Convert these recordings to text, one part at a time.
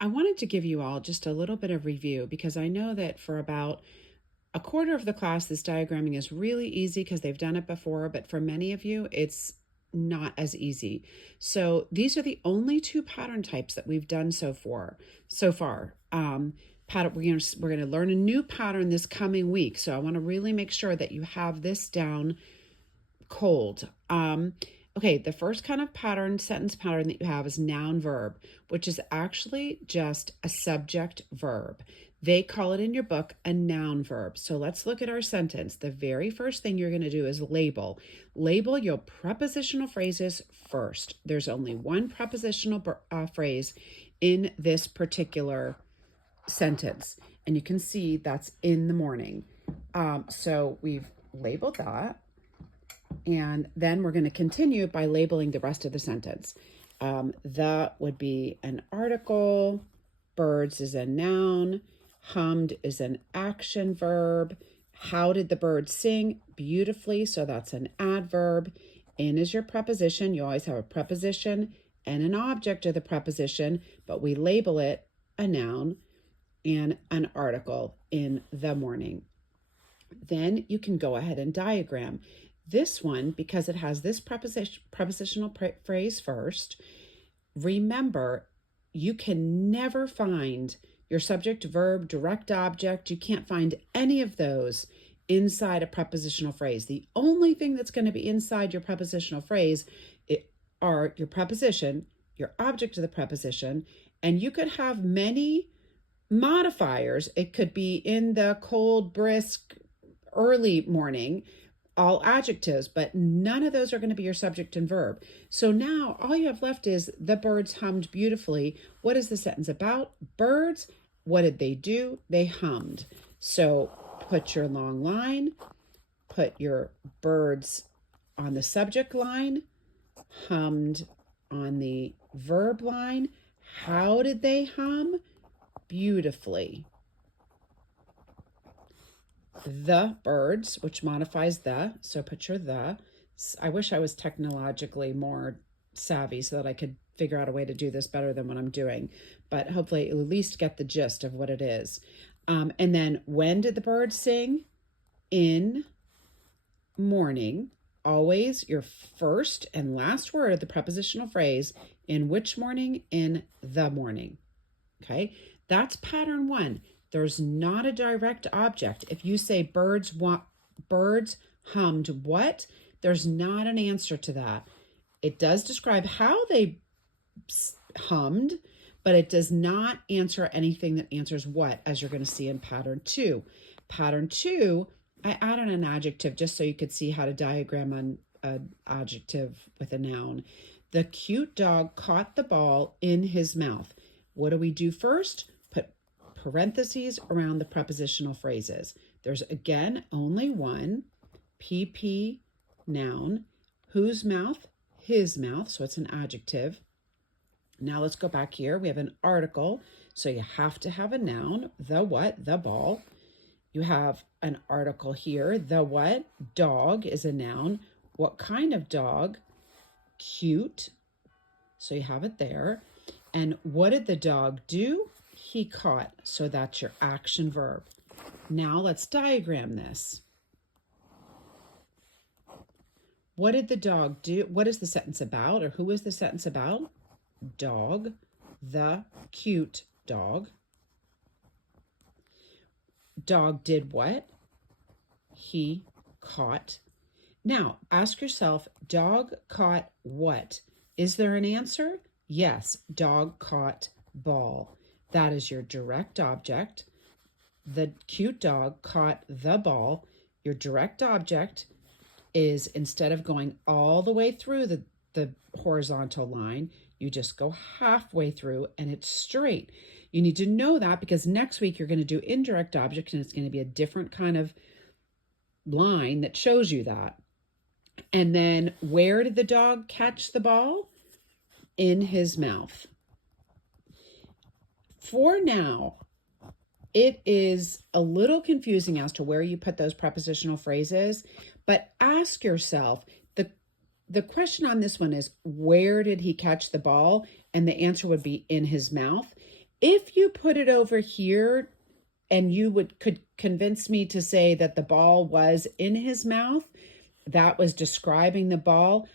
I wanted to give you all just a little bit of review because I know that for about a quarter of the class, this diagramming is really easy because they've done it before, but for many of you, it's not as easy. So these are the only two pattern types that we've done so far. We're gonna learn a new pattern this coming week. So I want to really make sure that you have this down cold. Okay, the first kind of sentence pattern that you have is noun verb, which is actually just a subject verb. They call it in your book a noun verb. So let's look at our sentence. The very first thing you're going to do is label. Label your prepositional phrases first. There's only one prepositional phrase in this particular sentence, and you can see that's in the morning. So we've labeled that. And then we're going to continue by labeling the rest of the sentence. The would be an article, birds is a noun, hummed is an action verb, how did the bird sing? Beautifully, so that's an adverb. In is your preposition. You always have a preposition and an object of the preposition, but we label it a noun and an article in the morning. Then you can go ahead and diagram. This one, because it has this prepositional phrase first, remember, you can never find your subject, verb, direct object. You can't find any of those inside a prepositional phrase. The only thing that's going to be inside your prepositional phrase are your preposition, your object of the preposition, and you could have many modifiers. It could be in the cold, brisk, early morning, all adjectives, but none of those are going to be your subject and verb. So now all you have left is the birds hummed beautifully. What is the sentence about? Birds. What did they do? They hummed. So put your long line, put your birds on the subject line, hummed on the verb line. How did they hum? Beautifully. The birds, which modifies the, so put your the. I wish I was technologically more savvy so that I could figure out a way to do this better than what I'm doing, but hopefully at least get the gist of what it is. And then when did the birds sing? In morning. Always your first and last word of the prepositional phrase. In which morning? In the morning. Okay, that's pattern one. There's not a direct object. If you say birds hummed what, there's not an answer to that. It does describe how they hummed, but it does not answer anything that answers what, as you're going to see in pattern two. Pattern two, I added an adjective just so you could see how to diagram an adjective with a noun. The cute dog caught the ball in his mouth. What do we do first? Put parentheses around the prepositional phrases. There's again only one. PP, noun. Whose mouth? His mouth, so it's an adjective. Now let's go back here. We have an article, so you have to have a noun. The what? The ball. You have an article here. The what? Dog is a noun. What kind of dog? Cute. So you have it there. And what did the dog do? He caught. So that's your action verb. Now let's diagram this. What did the dog do? What is the sentence about, or who is the sentence about? Dog, the cute dog. Dog did what? He caught. Now ask yourself, dog caught what? Is there an answer? Yes, dog caught ball. That is your direct object. The cute dog caught the ball. Your direct object is, instead of going all the way through the horizontal line, you just go halfway through and it's straight. You need to know that because next week you're going to do indirect object and it's going to be a different kind of line that shows you that. And then where did the dog catch the ball? In his mouth. For now, it is a little confusing as to where you put those prepositional phrases, but ask yourself, the question on this one is, where did he catch the ball? And the answer would be in his mouth. If you put it over here and you could convince me to say that the ball was in his mouth, that was describing the ball.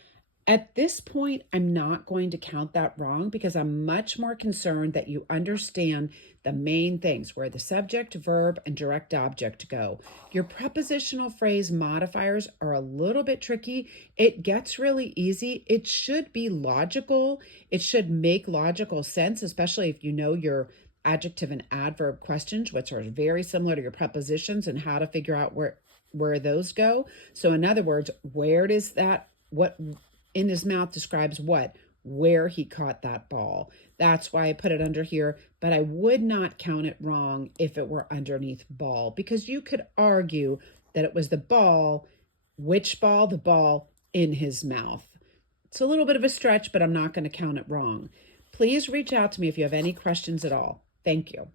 At this point, I'm not going to count that wrong because I'm much more concerned that you understand the main things where the subject, verb, and direct object go. Your prepositional phrase modifiers are a little bit tricky. It gets really easy. It should be logical. It should make logical sense, especially if you know your adjective and adverb questions, which are very similar to your prepositions, and how to figure out where those go. So in other words, where does that, what in his mouth describes what? Where he caught that ball. That's why I put it under here, but I would not count it wrong if it were underneath ball, because you could argue that it was the ball. Which ball? The ball in his mouth. It's a little bit of a stretch, but I'm not going to count it wrong. Please reach out to me if you have any questions at all. Thank you.